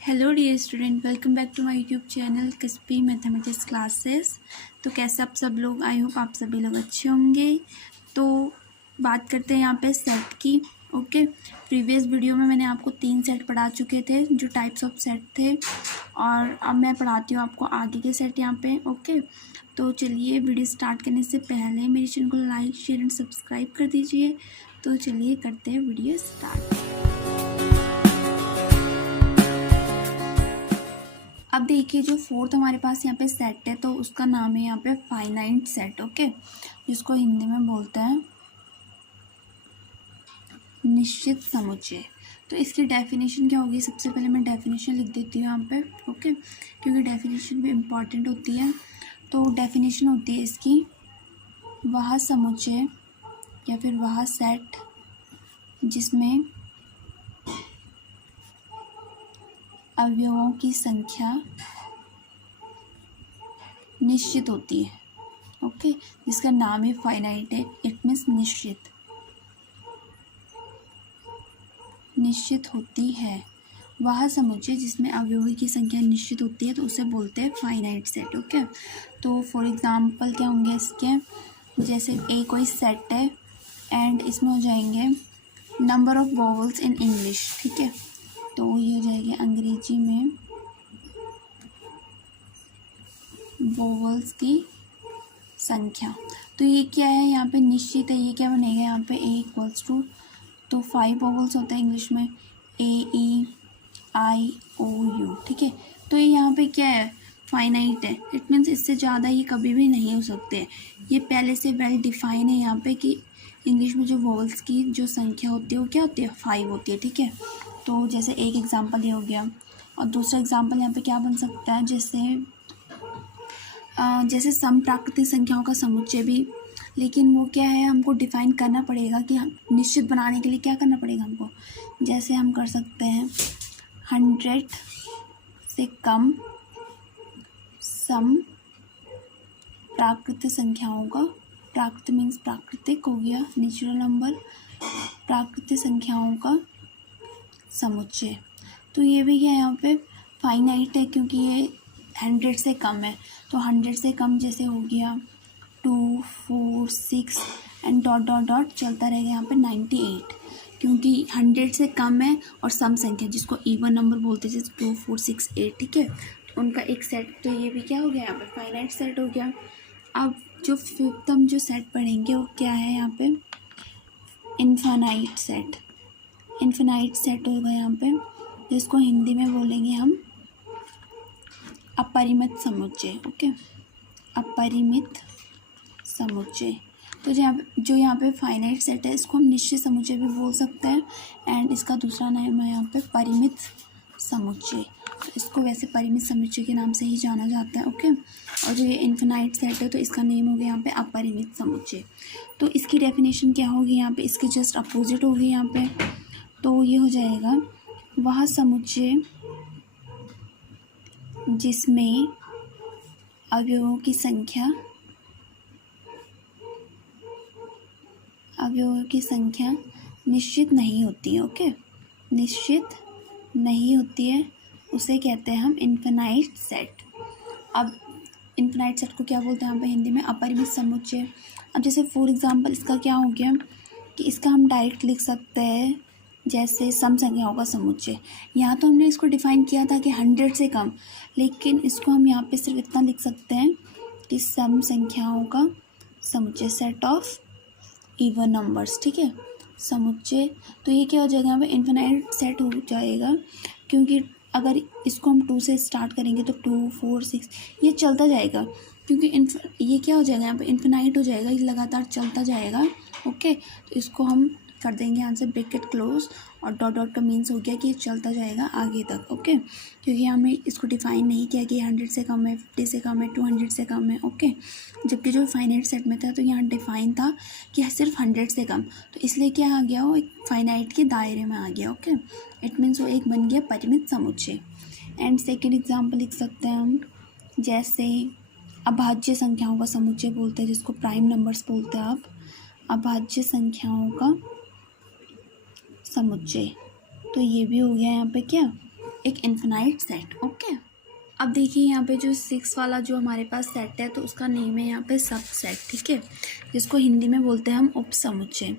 Hello dear student, welcome back to my YouTube channel किस्पी mathematics classes. तो कैसे आप सब लोग, आई होप आप सभी लोग अच्छे होंगे। तो बात करते हैं यहाँ पे सेट की। ओके, प्रीवियस वीडियो में मैंने आपको 3 सेट पढ़ा चुके थे जो टाइप्स ऑफ सेट थे, और अब मैं पढ़ाती हूँ आपको आगे के सेट यहाँ पे। ओके, तो चलिए वीडियो स्टार्ट करने से पहले मेरे चैनल को लाइक, शेयर एंड सब्सक्राइब कर दीजिए। तो चलिए करते हैं वीडियो स्टार्ट। अब देखिए, जो फोर्थ हमारे पास यहाँ पे सेट है तो उसका नाम है यहाँ पे फाइनाइट सेट। ओके, जिसको हिंदी में बोलते हैं निश्चित समुच्चय। तो इसकी डेफिनेशन क्या होगी, सबसे पहले मैं डेफिनेशन लिख देती हूँ यहाँ पे। ओके, क्योंकि डेफिनेशन भी इम्पॉर्टेंट होती है। तो डेफिनेशन होती है इसकी, वह समुच्चय या फिर वह सेट जिसमें अवयवों की संख्या निश्चित होती है। ओके, जिसका नाम है फाइनाइट है, इट मीन्स निश्चित होती है। वह समुच्चय जिसमें अवयवों की संख्या निश्चित होती है तो उसे बोलते हैं फाइनाइट सेट। ओके, तो फॉर एग्जांपल क्या होंगे इसके, जैसे ए कोई सेट है एंड इसमें हो जाएंगे number of vowels in English. ठीक है, तो ये हो जाएगी अंग्रेजी में वोवेल्स की संख्या। तो ये क्या है, यहाँ पे निश्चित है। ये क्या बनेगा यहाँ पे, ए इक्वल्स टू, तो 5 वोवेल्स होता है इंग्लिश में, ए ई आई ओ यू। ठीक है, तो ये यहाँ पे क्या है, फाइनाइट है। इट मीन्स इससे ज़्यादा ये कभी भी नहीं हो सकते। ये पहले से वेल डिफाइन है यहाँ पे कि इंग्लिश में जो वोवेल्स की जो संख्या होती है वो क्या होती है, 5 होती है। ठीक है, तो जैसे एक एग्जाम्पल ये हो गया, और दूसरा एग्जाम्पल यहाँ पे क्या बन सकता है, जैसे सम प्राकृतिक संख्याओं का समुच्चय भी। लेकिन वो क्या है, हमको डिफाइन करना पड़ेगा कि हम निश्चित बनाने के लिए क्या करना पड़ेगा हमको। जैसे हम कर सकते हैं 100 से कम सम प्राकृतिक संख्याओं का, प्राकृतिक मीन्स प्राकृतिक हो गया, नेचुरल नंबर, प्राकृतिक संख्याओं का समुच्चय। तो ये भी क्या है यहाँ पे फाइनाइट है, क्योंकि ये 100 से कम है। तो 100 से कम जैसे हो गया 2 4 6 एंड डॉट डॉट डॉट चलता रहेगा यहाँ पे 98, क्योंकि 100 से कम है और सम संख्या जिसको इवन नंबर बोलते हैं, जैसे 2 4 6 8। ठीक है, तो उनका एक सेट, तो ये भी क्या हो गया यहाँ पे फाइनाइट सेट हो गया। अब जो फिफ्थ हम जो सेट पढ़ेंगे वो क्या है यहाँ पे, इनफाइनाइट सेट। इनफाइनाइट सेट होगा यहाँ पे, जिसको हिंदी में बोलेंगे हम अपरिमित समुच्चय। ओके, अपरिमित समुच्चय। तो जो यहाँ पे फाइनाइट सेट है इसको हम निश्चित समुच्चय भी बोल सकते हैं, एंड इसका दूसरा नाम है यहाँ पे परिमित समुच्चय। तो इसको वैसे परिमित समुच्चय के नाम से ही जाना जाता है। ओके, और जो ये इनफिनाइट सेट है तो इसका नेम हो गया यहाँ पे अपरिमित समुच्चय। तो इसकी डेफिनेशन क्या होगी यहाँ पे, इसके जस्ट अपोजिट होगी यहाँ पे। तो ये हो जाएगा, वह समुच्चय जिसमें अवयवों की संख्या निश्चित नहीं होती है। ओके, निश्चित नहीं होती है, उसे कहते हैं हम इनफिनाइट सेट। अब इनफिनाइट सेट को क्या बोलते हैं यहाँ पे हिंदी में, अपरिमित समुच्चय। अब जैसे फॉर एग्जांपल इसका क्या हो गया कि इसका हम डायरेक्ट लिख सकते हैं जैसे सम संख्याओं का समुच्चय। यहाँ तो हमने इसको डिफाइन किया था कि 100 से कम, लेकिन इसको हम यहाँ पे सिर्फ इतना लिख सकते हैं कि सम संख्याओं का समुच्चय, सेट ऑफ इवन नंबर्स। ठीक है, समुच्चय। तो ये क्या हो जाएगा यहाँ पे, इनफिनाइट सेट हो जाएगा, क्योंकि अगर इसको हम 2 से स्टार्ट करेंगे तो 2 4 6 ये चलता जाएगा, क्योंकि ये क्या हो जाएगा यहाँ पे, इनफिनाइट हो जाएगा, ये लगातार चलता जाएगा। ओके, तो इसको हम कर देंगे यहाँ से ब्रैकेट क्लोज, और डॉट डॉट का मीन्स हो गया कि ये चलता जाएगा आगे तक। ओके, क्योंकि हमें इसको डिफाइन नहीं किया कि 100 से कम है, 50 से कम है, 200 से कम है। ओके, जबकि जो फाइनाइट सेट में था तो यहाँ डिफाइन था कि सिर्फ 100 से कम, तो इसलिए क्या आ गया, वो एक फाइनाइट के दायरे में आ गया। ओके, इट मीन्स वो एक बन गया परिमित समुच्चय। एंड सेकेंड एग्जाम्पल लिख सकते हैं हम, जैसे अभाज्य संख्याओं का समुच्चय बोलते हैं, जिसको प्राइम नंबर्स बोलते हैं आप, अभाज्य संख्याओं का समुच्चय। तो ये भी हो गया यहाँ पे क्या, एक इन्फिनाइट सेट। ओके, अब देखिए यहाँ पे जो 6 वाला जो हमारे पास सेट है तो उसका नेम है यहाँ पे सब सेट, ठीक है, जिसको हिंदी में बोलते हैं हम उपसमुच्चय।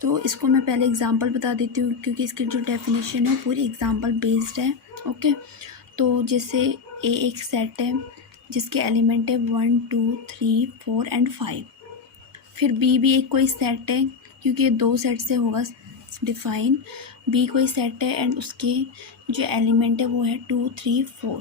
तो इसको मैं पहले एग्जांपल बता देती हूँ क्योंकि इसकी जो डेफिनेशन है पूरी एग्जांपल बेस्ड है। ओके, तो जैसे ए एक सेट है जिसके एलिमेंट है 1 2 3 4 एंड 5। फिर बी भी एक कोई सेट है क्योंकि ये 2 सेट से होगा डिफाइन। बी कोई सेट है एंड उसके जो एलिमेंट है वो है 2 3 4।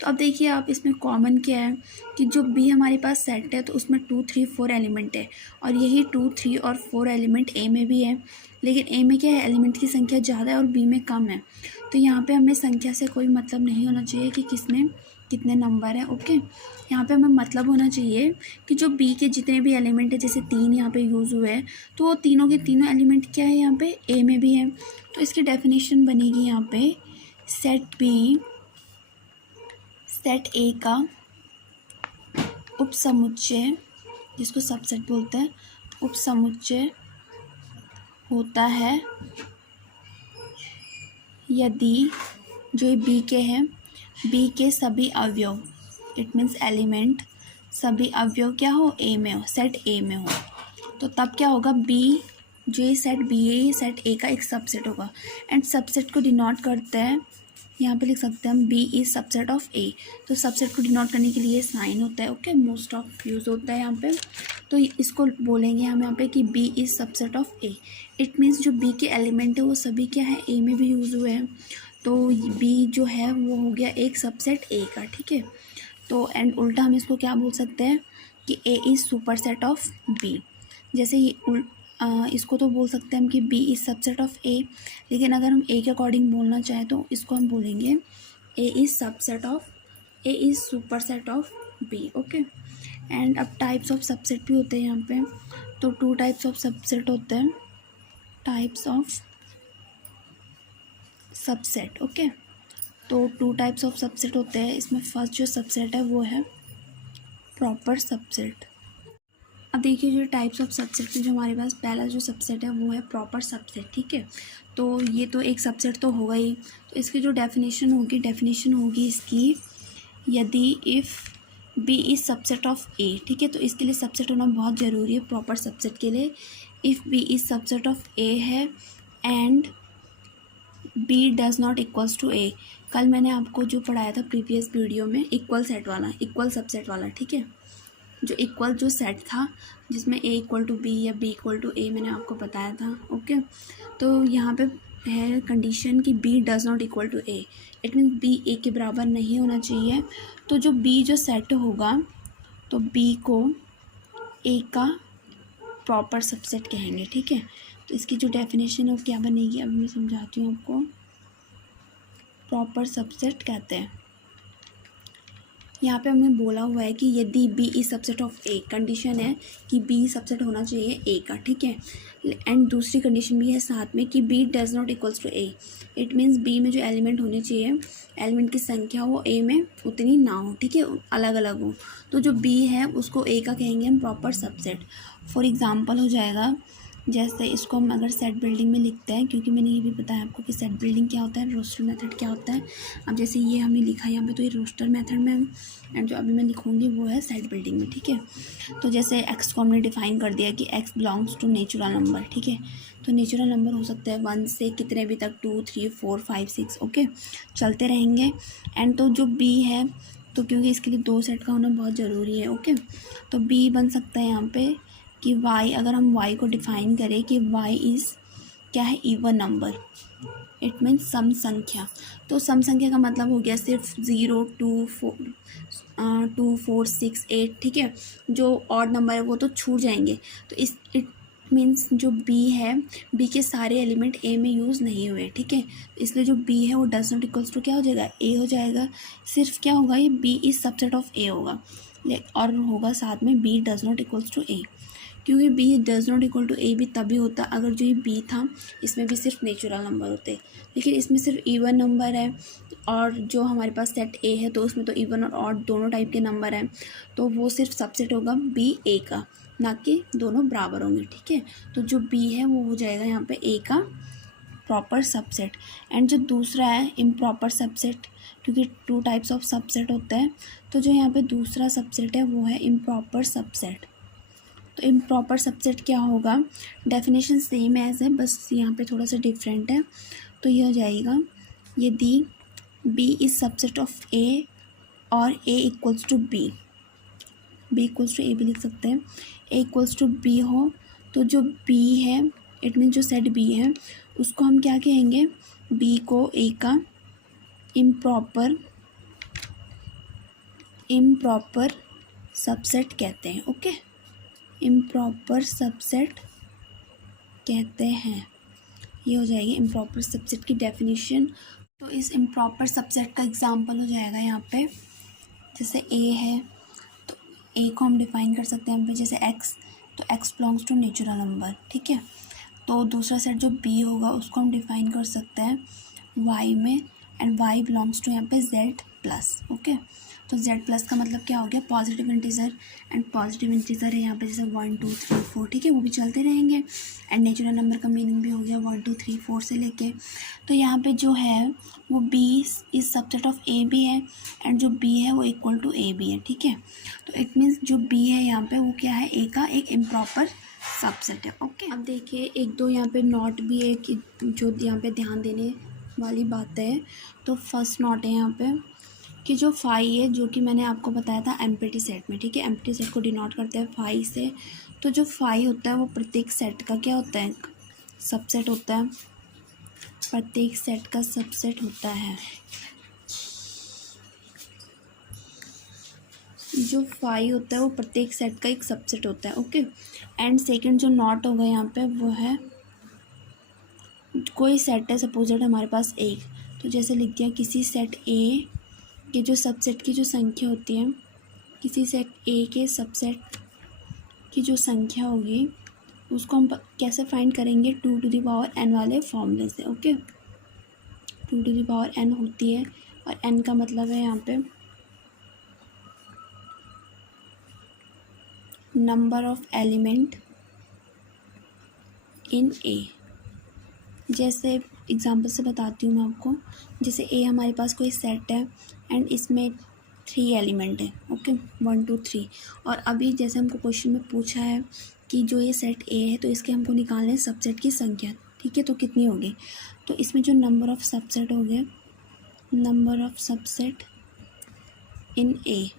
तो अब देखिए आप इसमें कॉमन क्या है कि जो बी हमारे पास सेट है तो उसमें 2 3 4 एलिमेंट है और यही 2 3 और 4 एलिमेंट ए में भी है। लेकिन ए में क्या है, एलिमेंट की संख्या ज़्यादा है और बी में कम है। तो यहाँ पे हमें संख्या से कोई मतलब नहीं होना चाहिए कि किसमें कितने नंबर है। ओके, यहाँ पे हमें मतलब होना चाहिए कि जो बी के जितने भी एलिमेंट है, जैसे 3 यहाँ पे यूज़ हुए हैं तो वो तीनों के तीनों एलिमेंट क्या है यहाँ पे ए में भी है। तो इसकी डेफिनेशन बनेगी यहाँ पे सेट ए का उपसमुच्चय, जिसको सबसेट बोलते हैं, उपसमुच्चय होता है यदि जो बी के हैं, बी के सभी अवयव, इट मीन्स एलिमेंट, सभी अवयव क्या हो, ए में हो, सेट ए में हो। तो तब क्या होगा, बी जो ये सेट बी है ये सेट ए का एक सबसेट होगा। एंड सबसेट को डिनोट करते हैं, यहाँ पे लिख सकते हैं हम बी इज सबसेट ऑफ ए। तो सबसेट को डिनोट करने के लिए साइन होता है। ओके, मोस्ट ऑफ यूज़ होता है यहाँ पे। तो इसको बोलेंगे हम यहाँ पे कि B is subset of A. It means जो बी के एलिमेंट है वो सभी क्या है, ए में भी यूज़ हुए हैं। तो बी जो है वो हो गया एक सबसेट ए का, ठीक है। तो एंड उल्टा हम इसको क्या बोल सकते हैं कि A is superset of B. जैसे ये इसको तो बोल सकते हैं हम कि B is subset of A, लेकिन अगर हम ए के अकॉर्डिंग बोलना चाहें तो इसको हम बोलेंगे A is superset of B. Okay, and अब टाइप्स ऑफ सबसेट भी होते हैं यहाँ पे। तो 2 टाइप्स ऑफ सबसेट होते हैं, टाइप्स ऑफ सबसेट। ओके, तो 2 टाइप्स ऑफ सबसेट होते हैं। इसमें फर्स्ट जो सबसेट है वो है प्रॉपर सबसेट। अब देखिए जो टाइप्स ऑफ सबसेट में जो हमारे पास पहला जो सबसेट है वो है प्रॉपर सबसेट, ठीक है। तो ये तो एक सबसेट तो होगा ही। तो इसकी जो डेफिनेशन होगी इसकी, यदि if B is subset of A, ठीक है। तो इसके लिए सबसेट होना बहुत ज़रूरी है प्रॉपर सबसेट के लिए। If B is subset of A है and B does not equals to A. कल मैंने आपको जो पढ़ाया था प्रीवियस वीडियो में इक्वल सबसेट वाला, ठीक है, जो इक्वल जो सेट था जिसमें ए इक्वल टू बी या बी इक्वल टू ए, मैंने आपको बताया था। ओके, तो यहाँ पे है कंडीशन कि B does not equal to A. It means B A के बराबर नहीं होना चाहिए। तो जो बी जो सेट होगा तो बी को ए का प्रॉपर सबसेट कहेंगे, ठीक है। तो इसकी जो डेफिनेशन है वो क्या बनेगी, अभी मैं समझाती हूँ आपको। प्रॉपर सबसेट कहते हैं, यहाँ पे हमने बोला हुआ है कि यदि B is subset of A, condition है कि बी सबसेट होना चाहिए ए का, ठीक है। एंड दूसरी कंडीशन भी है साथ में कि B does not equals to A. It means B में जो एलिमेंट होने चाहिए, एलिमेंट की संख्या वो ए में उतनी ना हो, ठीक है, अलग अलग हो। तो जो बी है उसको ए का कहेंगे हम प्रॉपर सबसेट। फॉर एग्ज़ाम्पल हो जाएगा, जैसे इसको हम अगर सेट बिल्डिंग में लिखते हैं, क्योंकि मैंने ये भी बताया आपको कि सेट बिल्डिंग क्या होता है, रोस्टर मेथड क्या होता है। अब जैसे ये हमने लिखा यहाँ पे तो ये रोस्टर मेथड में एंड जो अभी मैं लिखूँगी वो है सेट बिल्डिंग में, ठीक है। तो जैसे एक्स को हमने डिफाइन कर दिया कि x belongs to natural number, ठीक है। तो नेचुरल नंबर हो सकता है 1 से कितने भी तक, 2 3 4 5 6, ओके, चलते रहेंगे। एंड तो जो बी है, तो क्योंकि इसके लिए 2 सेट का होना बहुत ज़रूरी है, ओके, तो बी बन सकता है यहाँ पे कि y, अगर हम y को डिफाइन करें कि y इज़ क्या है, इवन नंबर, इट मीन्स सम संख्या। तो सम संख्या का मतलब हो गया सिर्फ 0 2 4 6 8, ठीक है। जो ऑड नंबर है वो तो छूट जाएंगे। तो इस इट मीन्स जो b है, b के सारे एलिमेंट a में यूज़ नहीं हुए, ठीक है। इसलिए जो b है वो डज नॉट इक्वल्स टू क्या हो जाएगा, a हो जाएगा। सिर्फ क्या होगा, ये b is subset of a होगा, और होगा साथ में b does not equals to a, क्योंकि b does not equal to A भी तभी होता अगर जो ये b था इसमें भी सिर्फ नेचुरल नंबर होते, लेकिन इसमें सिर्फ इवन नंबर है। और जो हमारे पास सेट ए है तो उसमें तो इवन और ऑड दोनों टाइप के नंबर हैं, तो वो सिर्फ सबसेट होगा b a का, ना कि दोनों बराबर होंगे, ठीक है। तो जो b है वो हो जाएगा यहाँ पे a का प्रॉपर सबसेट। एंड जो दूसरा है इम्प्रॉपर सबसेट, क्योंकि 2 टाइप्स ऑफ सबसेट होते हैं, तो जो यहाँ पे दूसरा सबसेट है वो है इम्प्रॉपर सबसेट। तो इम्प्रॉपर सबसेट क्या होगा, डेफिनेशन सेम एज है, बस यहाँ पे थोड़ा सा डिफरेंट है। तो ये हो जाएगा, यदि B is subset of A और A equals to B equals to A भी लिख सकते हैं, ए इक्वल्स टू बी हो, तो जो बी है इट मीन जो सेट बी है उसको हम क्या कहेंगे, बी को ए का इम्प्रॉपर सबसेट कहते हैं। ओके, इम्प्रॉपर सबसेट कहते हैं। ये हो जाएगी इम्प्रॉपर सबसेट की डेफिनेशन। तो इस इम्प्रॉपर सबसेट का एग्जांपल हो जाएगा यहाँ पे, जैसे ए है तो ए को हम डिफाइन कर सकते हैं यहाँ पे जैसे एक्स, तो x belongs to natural number, ठीक है। तो दूसरा सेट जो बी होगा उसको हम डिफाइन कर सकते हैं वाई में, एंड वाई बिलोंग्स टू यहाँ पे जेड प्लस। ओके, तो जेड प्लस का मतलब क्या हो गया, positive integer, and positive integer है यहाँ पे जैसे 1 2 3 4, ठीक है, वो भी चलते रहेंगे। एंड नेचुरल नंबर का मीनिंग भी हो गया 1 2 3 4 से लेके। तो यहाँ पे जो है वो बी इज सबसेट ऑफ ए भी है, एंड जो बी है वो इक्वल टू ए भी है, ठीक है। तो इट मीन्स जो बी है यहाँ पे वो क्या है, ए का एक इम्प्रॉपर सबसेट है। ओके, अब देखिए एक दो यहाँ पे नोट भी है कि जो यहाँ पे ध्यान देने वाली बात है। तो फर्स्ट नोट है यहाँ पे कि जो फाई है, जो कि मैंने आपको बताया था एम्प्टी सेट में, ठीक है, एम्प्टी सेट को डिनोट करते हैं फाई से। तो जो फाई होता है वो प्रत्येक सेट का क्या होता है, सबसेट होता है, प्रत्येक सेट का सबसेट होता है। जो फाई होता है वो प्रत्येक सेट का एक सबसेट होता है। ओके, एंड सेकंड जो नॉट होगा यहाँ पे वो है, कोई सेट है सपोजेड हमारे पास एक, तो जैसे लिख दिया किसी सेट ए के जो सबसेट की जो संख्या होती है, किसी सेट ए के सबसेट की जो संख्या होगी उसको हम कैसे फाइंड करेंगे, 2 टू द पावर n वाले फॉर्मूले से। Okay, 2 to the power n होती है, और n का मतलब है यहाँ पे नंबर ऑफ एलिमेंट इन ए। जैसे एग्जांपल से बताती हूँ मैं आपको, जैसे ए हमारे पास कोई सेट है एंड इसमें 3 एलिमेंट है। ओके, 1 2 3, और अभी जैसे हमको क्वेश्चन में पूछा है कि जो ये सेट ए है तो इसके हमको निकालना है सबसेट की संख्या, ठीक है, तो कितनी होगी। तो इसमें जो नंबर ऑफ सबसेट हो गए, number of subset in A.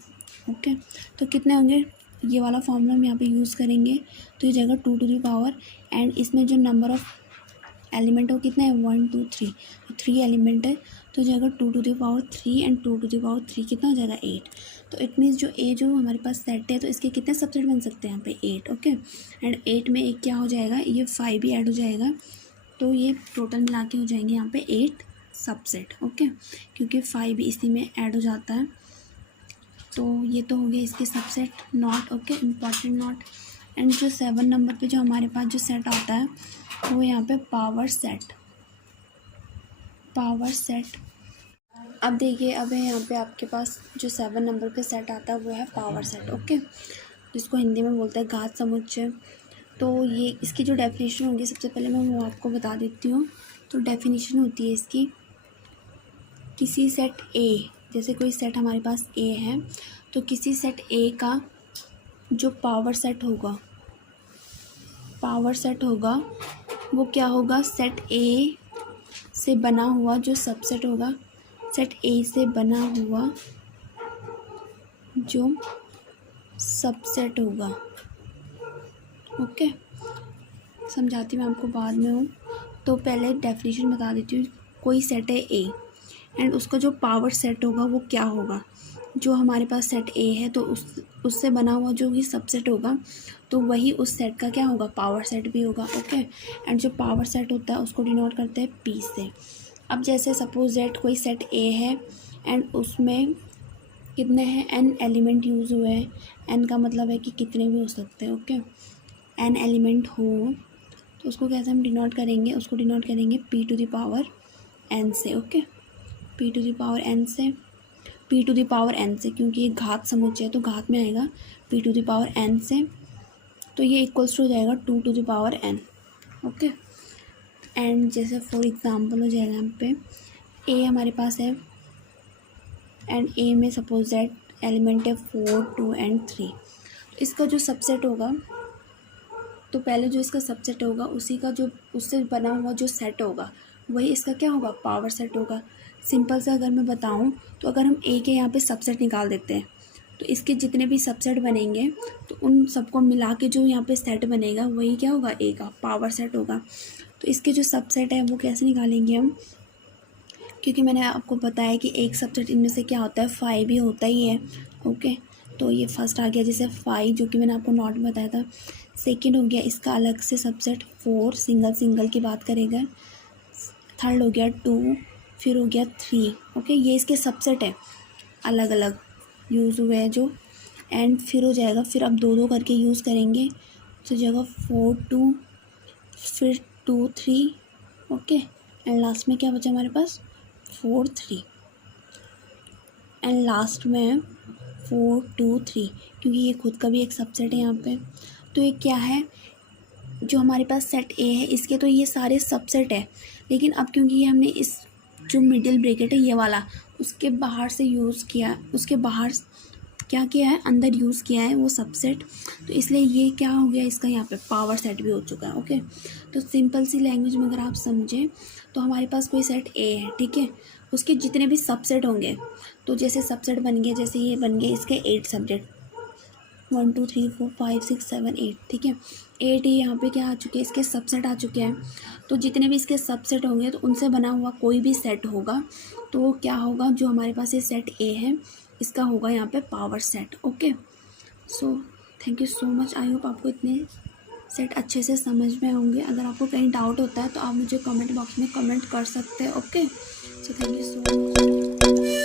Okay, तो कितने होंगे, ये वाला फॉर्मूला हम यहाँ पे यूज़ करेंगे, तो ये जगह 2 टू द पावर, एंड इसमें जो नंबर ऑफ एलिमेंट हो कितने हैं, 1 2 3, तो 3 एलिमेंट है, तो जाएगा 2 to the power 3, and 2 to the power 3 कितना हो जाएगा 8। तो इट मीन्स जो ए जो हमारे पास सेट है तो इसके कितने सबसेट बन सकते हैं यहाँ पे 8। ओके, एंड 8 में एक क्या हो जाएगा, ये 5 भी ऐड हो जाएगा, तो ये टोटल मिला के हो जाएंगे यहाँ पे 8 सबसेट। ओके, क्योंकि 5 भी इसी में ऐड हो जाता है। तो ये तो हो गया इसके subset not. Okay, important not. And जो 7 नंबर पे जो हमारे पास जो सेट आता है वो यहाँ पे पावर सेट। अब देखिए, अब है यहाँ पे आपके पास जो 7 नंबर पे सेट आता है वो है पावर सेट। ओके, जिसको हिंदी में बोलते हैं घात समुच्चय। तो ये इसकी जो डेफिनेशन होगी सबसे पहले मैं वो आपको बता देती हूँ। तो डेफिनेशन होती है इसकी, किसी सेट ए, जैसे कोई सेट हमारे पास ए है, तो किसी सेट ए का जो पावर सेट होगा वो क्या होगा, सेट ए से बना हुआ जो सबसेट होगा, सेट ए से बना हुआ जो सबसेट होगा। ओके, समझाती मैं आपको बाद में हूँ। तो पहले डेफिनेशन बता देती हूँ। कोई सेट है ए एंड उसका जो पावर सेट होगा वो क्या होगा, जो हमारे पास सेट ए है तो उससे बना हुआ जो भी सबसेट होगा तो वही उस सेट का क्या होगा, पावर सेट भी होगा। ओके, एंड जो पावर सेट होता है उसको डिनोट करते हैं पी से। अब जैसे सपोज दैट कोई सेट ए है एंड उसमें कितने हैं, n एलिमेंट यूज़ हुए हैं। n का मतलब है कि कितने भी हो सकते हैं। ओके, n एलिमेंट हो तो उसको कैसे हम डिनोट करेंगे, उसको डिनोट करेंगे p to the power n से। Okay, p to the power n से, p to the power n से, क्योंकि ये घात समुच्चय है तो घात में आएगा p to the power n से। तो ये इक्वल्स टू हो जाएगा 2 to the power n। Okay, and जैसे फॉर एग्जांपल हो जाएगा यहाँ पे ए हमारे पास है एंड ए में सपोज दैट एलिमेंट है 4, 2 एंड 3। इसका जो सबसेट होगा, तो पहले जो इसका सबसेट होगा उसी का जो उससे बना हुआ जो सेट होगा वही इसका क्या होगा, पावर सेट होगा। सिंपल से अगर मैं बताऊं तो अगर हम ए के यहाँ पे सबसेट निकाल देते हैं तो इसके जितने भी सबसेट बनेंगे तो उन सबको मिला के जो यहाँ पे सेट बनेगा वही क्या होगा, ए का पावर सेट होगा। तो इसके जो सबसेट है वो कैसे निकालेंगे हम, क्योंकि मैंने आपको बताया कि एक सबसेट इनमें से क्या होता है, 5 भी होता ही है। ओके, तो ये फर्स्ट आ गया जैसे 5 जो कि मैंने आपको नॉट में बताया था। सेकंड हो गया इसका अलग से सबसेट 4, सिंगल की बात करेगा। थर्ड हो गया 2, फिर हो गया 3। ओके, ये इसके सबसेट है अलग अलग यूज़ हुए हैं जो। एंड फिर हो जाएगा, फिर अब 2 करके यूज़ करेंगे तो जगह 4, 2 फिर 2, 3। ओके, एंड लास्ट में क्या बचा हमारे पास, 4, 3 एंड लास्ट में 4, 2, 3, क्योंकि ये खुद का भी एक सबसेट है यहाँ पे। तो ये क्या है, जो हमारे पास सेट ए है इसके तो ये सारे सबसेट है, लेकिन अब क्योंकि ये हमने इस जो मिडिल ब्रैकेट है ये वाला उसके बाहर से यूज़ किया, उसके बाहर क्या किया है, अंदर यूज़ किया है वो सबसेट, तो इसलिए ये क्या हो गया, इसका यहाँ पे पावर सेट भी हो चुका है। ओके, तो सिंपल सी लैंग्वेज में अगर आप समझें तो हमारे पास कोई सेट ए है, ठीक है, उसके जितने भी सबसेट होंगे, तो जैसे सबसेट बन गए, जैसे ये बन गए इसके 8 सब्जेक्ट, 1 2 3 4 5 6 7 8, ठीक है, 8 ही यहाँ पे क्या आ चुके हैं, इसके सबसेट आ चुके हैं। तो जितने भी इसके सबसेट होंगे तो उनसे बना हुआ कोई भी सेट होगा तो वो क्या होगा, जो हमारे पास ये सेट ए है इसका होगा यहाँ पे power set. Okay, so thank you so much, I hope आपको इतने सेट अच्छे से समझ में होंगे। अगर आपको कहीं डाउट होता है तो आप मुझे कमेंट बॉक्स में कमेंट कर सकते हैं। Okay, so thank you so much.